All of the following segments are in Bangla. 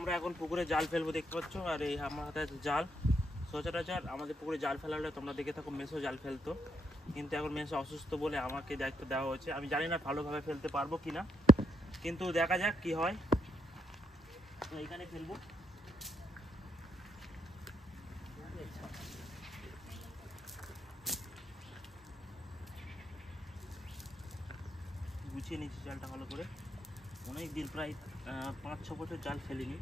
আমরা এখন পুকুরে জাল ফেলবো দেখতে পাচ্ছ, আর এই আমার হাতে আছে জাল। সচরাচর আমাদের পুকুরে জাল ফেলা হলে তোমরা দেখে থাকো মেসো জাল ফেলতো, কিন্তু এখন মেসো অসুস্থ বলে আমাকে দায়িত্ব দেওয়া হয়েছে। আমি জানি না ভালোভাবে ফেলতে পারবো কিনা, কিন্তু দেখা যাক কি হয়। এইখানে ফেলবো। গুছিয়ে নিচ্ছি জালটা ভালো করে। অনেক দিন, প্রায় 5-6 বছর জাল ফেলিনি।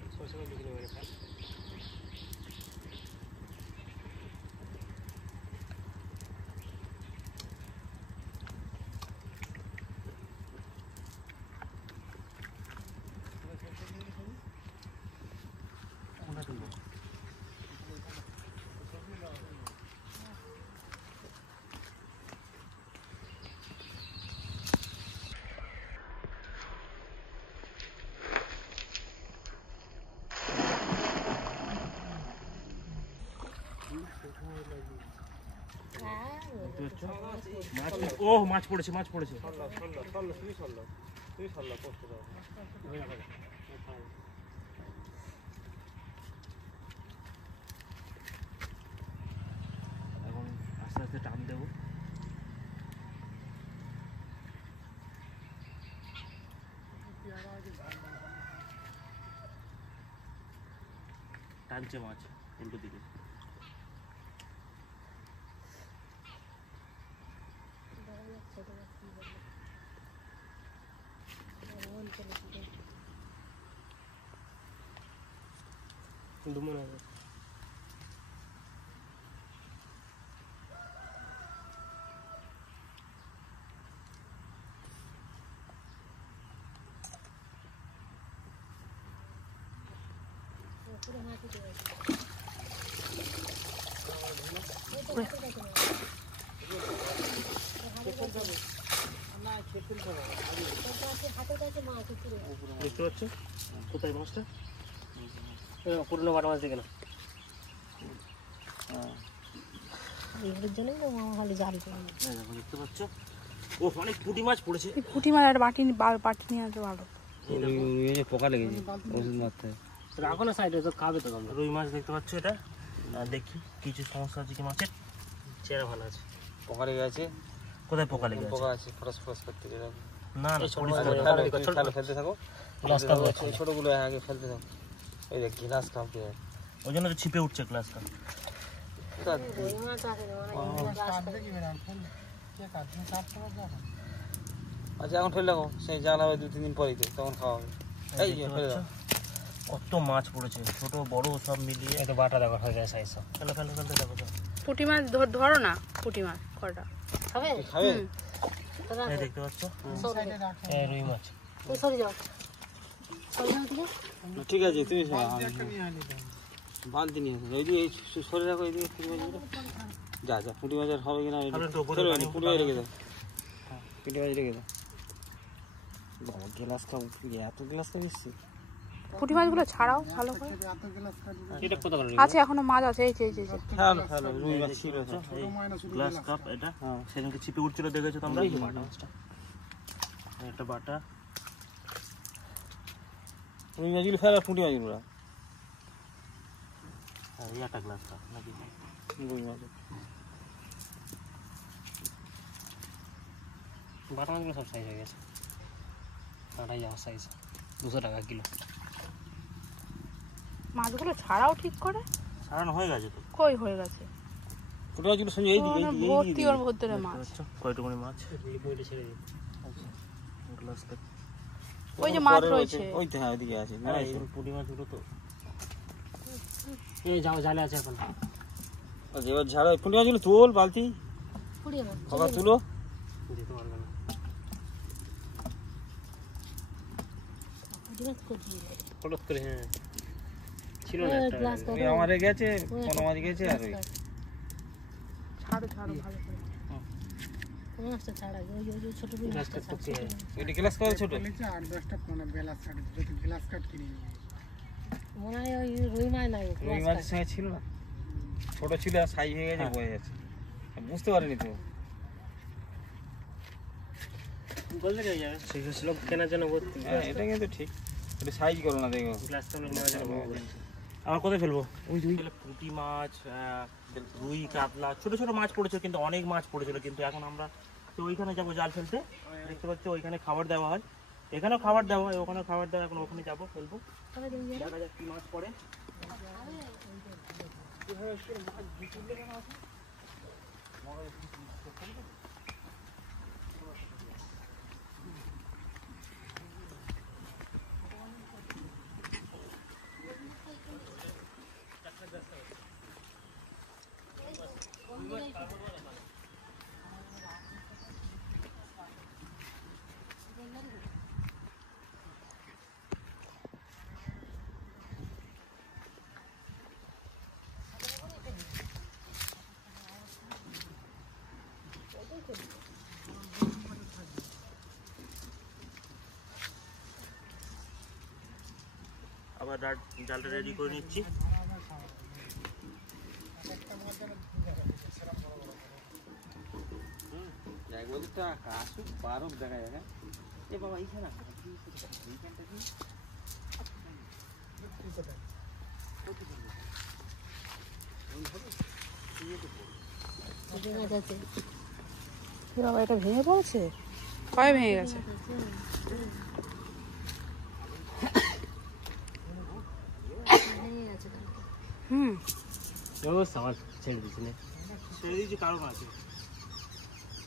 ও মাছ পড়েছে, মাছ পড়েছে। এখন আস্তে আস্তে টান দেবো। টানছে মাছ উল্টো দিকে। দেখতে পাচ্ছ কোথায় মাছটা? পুরনো বাটা মাছ দেখে না, দেখতে পাচ্ছ। ও অনেক পুঁটি মাছ পড়েছে। পুঁটি মাছ আর বাটি নিয়ে আসবে ভালো। পোকা লেগেছে, ওষুধ মারতে রাখো না সাইডে, তো খাবে তো। রুই মাছ দেখতে পাচ্ছ এটা। দেখি কিছু সমস্যা আছে কি মাছের? চেহারা ভালো আছে। পোকা লেগে আছে। কোথায় পোকা লেগে আছে? পোকা আছে, ফরস ফরস করতে গেলে। না না, ফেলতে থাকো, ছোটগুলো আগে ফেলতে থাকো। এই দেখ গ্লাস কাপ, ওই জন্য তো ছিপে উঠছে গ্লাস কাপ। আচ্ছা এখন ফেলে রাখো, সেই জাল হবে 2-3 দিন পরেই, তখন খাওয়া হবে। এই ফেলে দাও। কত মাছ পড়েছে, ছোট বড় সব মিলিয়ে। এটা বাটা দেখো হয়ে যায় সাইজ। ফেলে ফেলে ফেলতে দেখো। পুঁটি মাছ ধরো না, পুঁটি মাছ কটা খাবে? এই দেখতে পাচ্ছ রুই মাছ। ঠিক আছে, তুমি বালতি নিয়ে আসো। এই সরে রাখো, এইদিকে পুঁটি মাছ। যা যা, পুঁটি মাছ আর হবে কিনা পুঁটি মাছ রেখে দাও, পুঁটি মাছ রেখে দাও। বাবা গ্লাস খাবো, এত গ্লাস খাবি? পুঁটি মাছগুলো ছাড়াও ভালো করে। আছে এখনো মাছ আছে, এই যে হ্যালো হ্যালো, রুই মাছ ছিল। গ্লাস কাপ এটা সেদিনকে ছিপে উঠছিল, দেখেছো তোমরা? একটা বাটা। রুই মাছগুলো ফেলা, পুঁটি মাছগুলো। এই একটা গ্লাস কাপ নাকি রুই মাছ। বাটা মাছগুলো সব সাইজ হয়ে গেছে, কাঁটাই যাওয়ার সাইজ। 200 টাকা কিলো। মাছগুলো ছাড়াও ঠিক করে। ছাড়ানো হয়ে গেছে তো। কই হয়ে গেছে? পুঁটি মাছগুলো সঙ্গে এই দিকে ভর্তি ওর ভেতরে মাছ। কয়টুকুনি মাছ? ছেড়ে দিই। Glass cup. ওই যে মাছ রয়েছে, ওই তো। হ্যাঁ ওইদিকে আছে। পুঁটি মাছগুলো তো এই যাও, জালে আছে এখন। আচ্ছা এবার ঝাড়া পুঁটি মাছগুলো তোল, বালতি আবার তুলো। দিতে পারবে না। হঠাৎ করে হ্যাঁ ছিল না একটা। আমারে গেছে, কোনো মাছ গেছে। আর ওই ছাড়ো ভালো করে। ওইটা গ্লাস কাপ ছোট। মনে হয় ওই রুই মাছ নাই, রুই মাছের সঙ্গে ছিল না, ছোট ছিল, সাইজ হয়ে গেছে, বয়ে যাচ্ছে, বুঝতে পারিনি তো। বলতে যাই যাবে, ঠিক ছিল কেনার জন্য ভর্তি। এটা কিন্তু ঠিক। এটা সাইজ করো না দেখো। আমার কোথায় ফেলবো? ওই পুঁটি মাছ, রুই, কাতলা, ছোট ছোট মাছ পড়েছিল, কিন্তু অনেক মাছ পড়েছিল। কিন্তু এখন আমরা তো ওইখানে যাবো জাল ফেলতে। দেখতে পাচ্ছ ওইখানে খাবার দেওয়া হয়, এখানেও খাবার দেওয়া হয়, ওখানেও খাবার দেওয়া হয়। এখন ওখানে যাবো, ফেলবো, দেখা যাক কি মাছ পড়ে। আবার জালটা রেডি করে নিচ্ছি। বাবা এটা ভেঙে পড়েছে, কয় ভেঙে গেছে? হুম, ছেড়ে দিচ্ছি, কারণ আছে,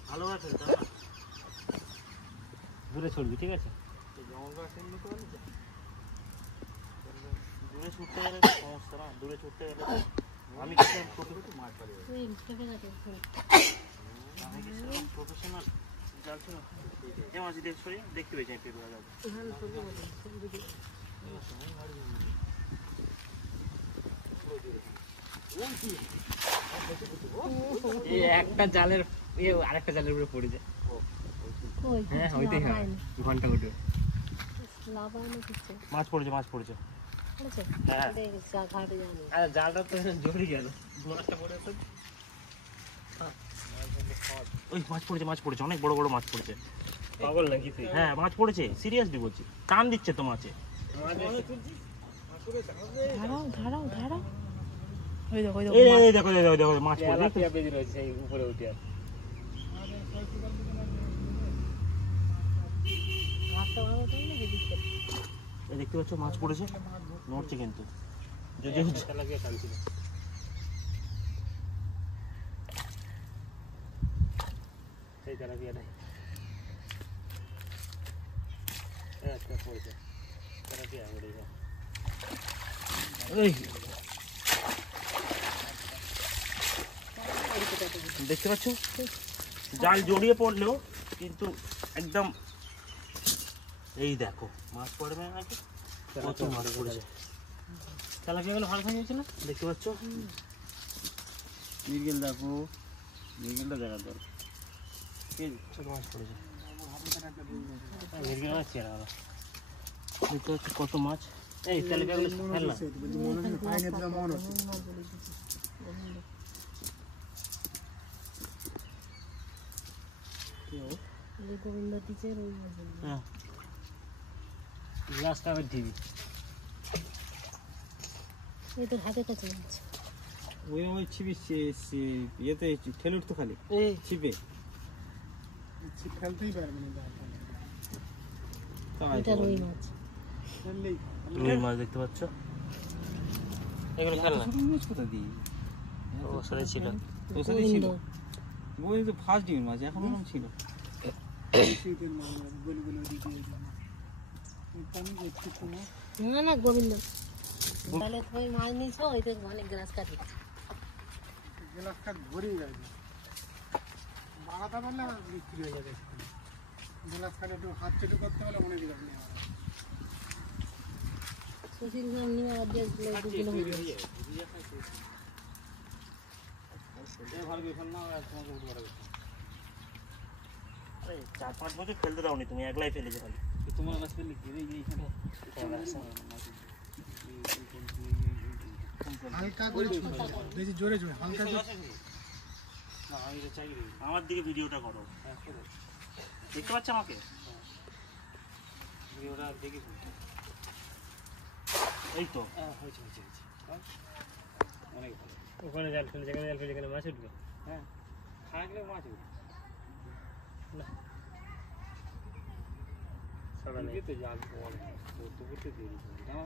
ভালোভাবে ফেলতে হবে, দূরে ছড়বি, ঠিক আছে? দূরে ছুটতে গেলে সমস্যা না, দূরে ছুটতে গেলে আমি প্রফেশনাল জাল ছিল, এ মাছ দেখতে পেয়েছি আমি পেপার গাছ। একটা জালের আরেকটা জালের উপরে পড়ে যায়। হ্যাঁ ওইটাই হয়, ঘন্টা উঠে মাছ পড়েছে, মাছ পড়েছে। হ্যাঁ জালটা তো জড়ি গেল। ওই মাছ পড়েছে, মাছ পড়েছে, অনেক বড় বড় মাছ পড়েছে। পাগল নাকি তুই? হ্যাঁ মাছ পড়েছে, সিরিয়াসলি বলছি, টান দিচ্ছে তো মাছে। ধারাও ধারাও ধারাও, ওই দেখো, ওই দেখো, এই দেখো দেখো দেখো মাছ পড়েছে উপরে উঠে। দেখতে পাচ্ছ মাছ পড়েছে, নড়ছে কিন্তু, যদি টানছিল। সেই তেলাপিয়াটাই পড়েছে, তেলাপিয়া দেখতে পাচ্ছ জাল জড়িয়ে পড়লেও কিন্তু একদম, এই দেখো মাছ পড়বে নাকি, কত মাছ পড়েছে। তেলাপিয়াগুলো ভালো খাওয়া যাচ্ছে না, দেখতে পাচ্ছ। মিরগেল দেখো, মিরগেলটা দেখার দরকার। ছোট মাছ পড়েছে, মিরগেল মাছ চেনা হলো, দেখতে পাচ্ছ কত মাছ। এই তেলাপিয়াগুলো ফেল না, গ্লাসটা আবার দিবি। ওই ছিপি ইয়েতে ঠেলে উঠতো খালি ছিপে, ছিপ ফেলতেই পারবে না। রুই মাছ দেখতে পাচ্ছ, এগুলো ফেল না। কোথা দিই ওর সাথে ছিল, তোর সাথে ছিল, ওই তো ফার্স্ট ডিমের মাছ, এখন মনে ছিল। না না গোবিন্দ, তাহলে তুমি মাছ নিয়েছো, ওই তো অনেক গ্লাস কাটি, গ্লাস কাট ভরেই যাবে, বাড়াতে পারলে বিক্রি হয়ে যাবে। গ্লাস কাটে একটু হাত চেটে করতে পারলে অনেক যাবে। সুশীল গ্রাম নিয়ে আর 2 কিলোমিটার। আরে 4-5 বছর ফেলতে দাওনি তুমি, একলাই ফেলেছো খালি। তোমার কাছে ফেললে কি রে এইখানে হালকা করে বেশি জোরে জোরে হালকা করে। না আমি তো চাই, আমার দিকে ভিডিওটা করো, দেখতে পাচ্ছ আমাকে? ভিডিওটা দেখি এই তো অনেক ভালো। ওখানে জাল ফেলে যেখানে জাল ফেলে যেখানে মাছ উঠবে। হ্যাঁ থাকলে মাছ উঠবে। ছড়া নেই। তো জাল পড়ে করতে করতে দেরি করে না।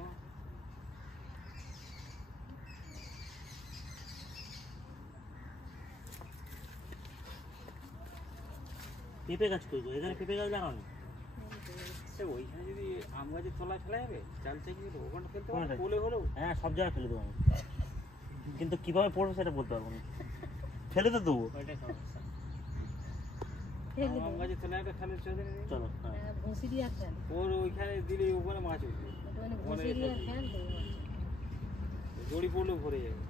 পেঁপে গাছ করবো, এখানে পেঁপে গাছ লাগানো। ওইখানে যদি আম গাছের তলায় ফেলা যাবে জাল থেকে ওখানে ফেলতে কোনটায়? পারবে কোলে হলেও। হ্যাঁ সব জায়গায় ফেলে দেবো আমি, কিন্তু কিভাবে পড়বে সেটা বলতে পারবো না। ফেলে তো দেবো। ওইটাই সমস্যা। আম গাছের তলায় একটা ফেলে চলে যাবে। চলো হ্যাঁ। ভুসি দিয়ে ফেল ওর ওইখানে দিলে ওখানে মাছ উঠবে। মানে ভুসি দিয়ে ফেল দড়ি পড়লেও ভরে যাবে।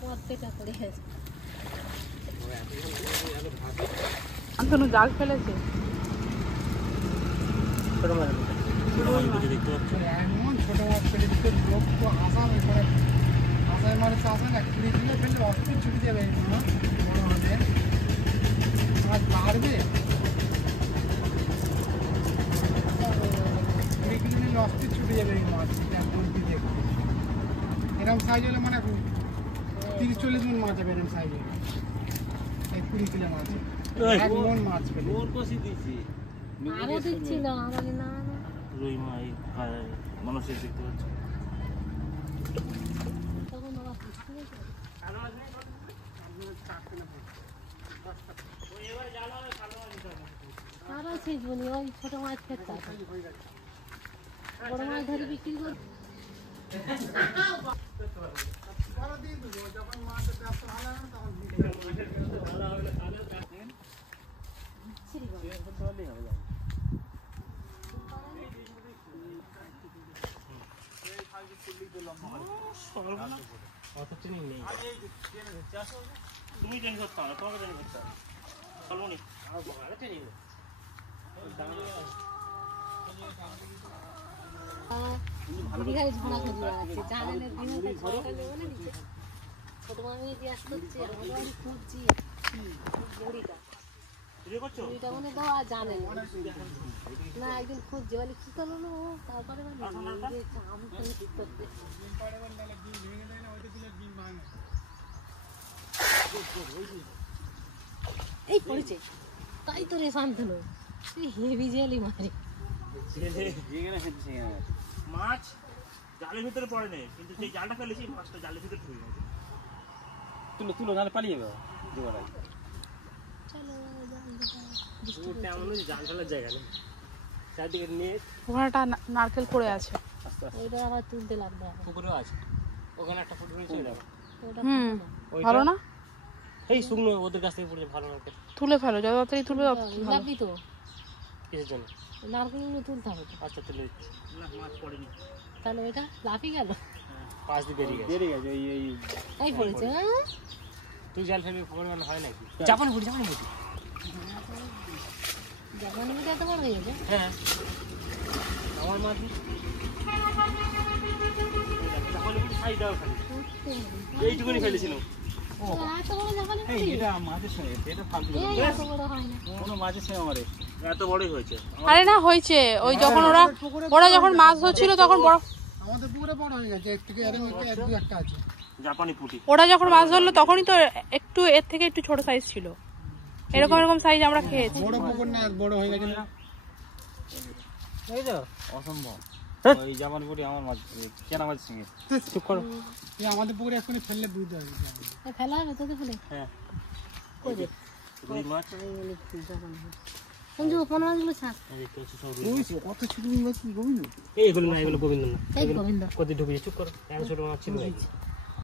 প্রত্যেকটা করে গেছে শান্তনু জাল ফেলেছে। ছোট মাছ দেখতে পাচ্ছ। এমন ছোট মাছ ফেলে দিতে লোক তো আসামে করে আসামে মানুষ আসে না কুড়ি কিলো ফেললে অস্ত্র ছুটি দেবে এই মাছ বড় হবে মাছ বাড়বে 20 কিলো নিলে অস্ত্র ছুটে যাবে এই মাছ দূরবি দেখতে এরকম সাইজ হলে মানে 30-40 মন মাছ হবে এরকম সাইজ হলে এই 20 কিলো মাছ 1 মন মাছ ফেলে ওর কষি দিয়েছি। আরো দিচ্ছিল আমার না রুই মাছ মানুষের দেখতে পাচ্ছ। তখন বাবা বুঝতে পেরেছে আরো শেষ বলি ওই ছোট মাছ খেতে বড় মাছ ধরে বিক্রি কর যখন মাছের ব্যবসা ভালো হবে তখন অত ট্রেনিং নেই। তুমি ট্রেন করতে হবে, তোমাকে ট্রেন করতে হবে। চলো নি আমার বড় ট্রেনিং নেই। দীঘায় ঝোড়া খুঁজে বেড়াচ্ছে জানেনের দিনে তো ঝোড়া খাইলে বলে নিচে ছোট মামি জিজ্ঞাসা করছে আমার বাড়ি খুঁজছি বুড়িটা বিয়ে করছো? বুড়িটা মনে দাও আর জানে না একদিন খুঁজছে বলে কি করলো তারপরে বলে আম তো ঠিক করতে এই পড়েছে তাই তো রে শান্তনু তুই হেভি জেলি মারি যেখানে ফেলছি সেখানে মাছ। মাছ জালের ভিতরে পড়ে নেই, কিন্তু যে জালটা ফেলেছি মাছটা জালের ভিতরে ঢুকে গেছে। তুলো তুলো নাহলে পালিয়ে যাবে জোগাড়াই। চলো পুকুরটা এমন যে জাল ফেলার জায়গা নেই। চারদিকে নেট ওখানে একটা নারকেল পড়ে আছে। আস্তে আস্তে ওইটা আবার তুলতে লাগবে এখন। পুকুরেও আছে। ওখানে একটা ফুট রয়েছে দেখো। ওটা হুম ওইটা- ভালো না, এই শুকনো ওদের কাছ থেকে পড়েছে ভালো নারকেল। তুলে ফেলো, যত তাড়াতাড়ি তুলবে তত ভালো। লাগবি তো কিসের জন্য? নারকেলগুলো তুলতে হবে তো আচ্ছা তুলে দিচ্ছি। না মাছ পড়েনি। তাহলে ওইটা লাফি গেল পাশ দিয়ে বেরিয়ে গেছে। বেরিয়ে গেছে এই এই পড়েছে হ্যাঁ? তুই জাল ফেলবি পরিমাণ হয় নাকি? জাপানি বুঝি জাপানি মিটা এত বড় হয়ে গেছে হ্যাঁ আমার মাছ সাইডাও খালি এইটুকুনি ফেলেছিলাম। এত বড় জাপানি এই এটা মাছের সঙ্গে এটা ফালতু এই এত বড় হয় না কোনো মাছের সঙ্গে আমারে এত বড়ই হয়েছে। আরে না হয়েছে, ওই যখন ওরা যখন মাছ ধরছিল তখন বড়, আমাদের পুকুরে বড় হয়ে গেছে এর থেকে এরকম এক দু একটা আছে জাপানি পুঁটি। ওরা যখন মাছ ধরলো তখনই তো একটু এর থেকে একটু ছোট সাইজ ছিল। এরকম এরকম সাইজ আমরা খেয়েছি। বড় পুকুর না আর বড় হয়ে গেছে না এই তো অসম্ভব। ওই জামান বুড়ি আমার মাছ কেনা মাছের সঙ্গে চুপ করো। এই আমাদের পুকুরে এখনই ফেললে বুঝতে হবে এ ফেলা হবে তোদের ফেলে হ্যাঁ কই দে রুই মাছ এই বলে কি জাপানি সঞ্জু ফোন মাছগুলো ছাড় এই দেখতে পাচ্ছ সব রুই মাছ। কত ছোট মাছ কি গোবিন্দ এইগুলো না এগুলো গোবিন্দ না। এই গোবিন্দ কত ঢুকেছে চুপ করো। এত ছোট মাছ ছিল নাকি?